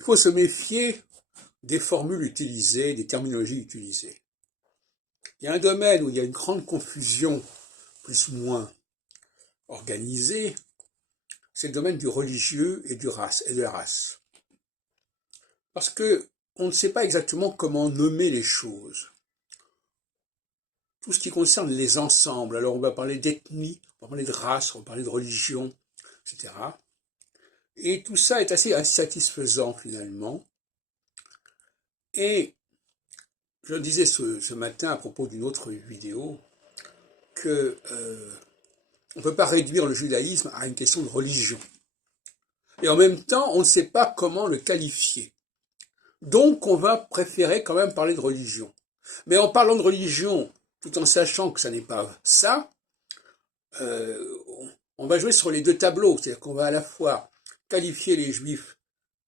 Il faut se méfier des formules utilisées, des terminologies utilisées. Il y a un domaine où il y a une grande confusion, plus ou moins organisée, c'est le domaine du religieux et de la race. Parce que on ne sait pas exactement comment nommer les choses. Tout ce qui concerne les ensembles, alors on va parler d'ethnie, on va parler de race, on va parler de religion, etc. Et tout ça est assez insatisfaisant finalement. Et je disais ce matin à propos d'une autre vidéo que on ne peut pas réduire le judaïsme à une question de religion. Et en même temps, on ne sait pas comment le qualifier. Donc on va préférer quand même parler de religion. Mais en parlant de religion, tout en sachant que ça n'est pas ça, on va jouer sur les deux tableaux. C'est-à-dire qu'on va à la fois qualifier les juifs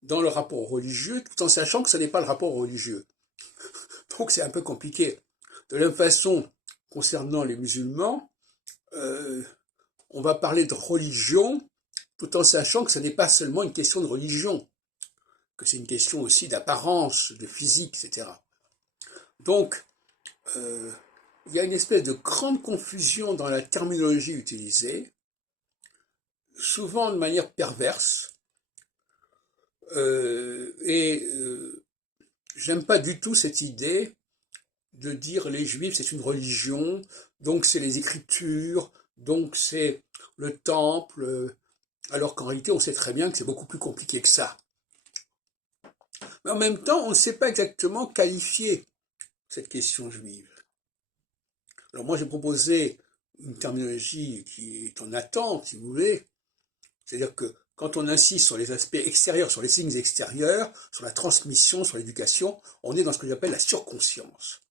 dans le rapport religieux, tout en sachant que ce n'est pas le rapport religieux. Donc c'est un peu compliqué. De la même façon, concernant les musulmans, on va parler de religion, tout en sachant que ce n'est pas seulement une question de religion, que c'est une question aussi d'apparence, de physique, etc. Donc, il y a une espèce de grande confusion dans la terminologie utilisée, souvent de manière perverse, j'aime pas du tout cette idée de dire les juifs c'est une religion, donc c'est les écritures, donc c'est le temple, alors qu'en réalité on sait très bien que c'est beaucoup plus compliqué que ça. Mais en même temps, on ne sait pas exactement qualifier cette question juive. Alors moi j'ai proposé une terminologie qui est en attente, si vous voulez, c'est-à-dire que quand on insiste sur les aspects extérieurs, sur les signes extérieurs, sur la transmission, sur l'éducation, on est dans ce que j'appelle la surconscience.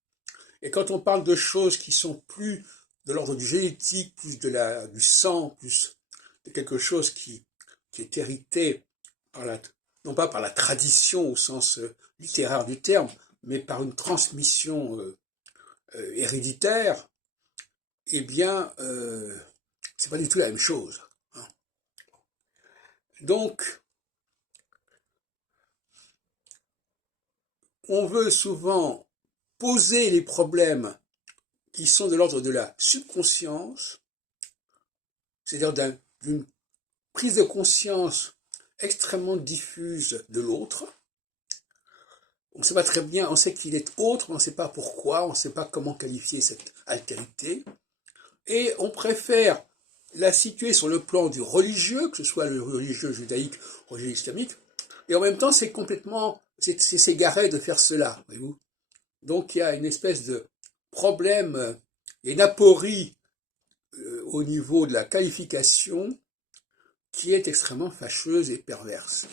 Et quand on parle de choses qui sont plus de l'ordre du génétique, plus du sang, plus de quelque chose qui est hérité non pas par la tradition au sens littéraire du terme, mais par une transmission héréditaire, eh bien, c'est pas du tout la même chose. Hein. Donc, on veut souvent poser les problèmes qui sont de l'ordre de la subconscience, c'est-à-dire d'une prise de conscience extrêmement diffuse de l'autre. On ne sait pas très bien, on sait qu'il est autre, mais on ne sait pas pourquoi, on ne sait pas comment qualifier cette altérité. Et on préfère la situer sur le plan du religieux, que ce soit le religieux judaïque, le religieux islamique, et en même temps c'est s'égarer de faire cela, voyez-vous. Donc il y a une espèce de problème, une aporie au niveau de la qualification qui est extrêmement fâcheuse et perverse.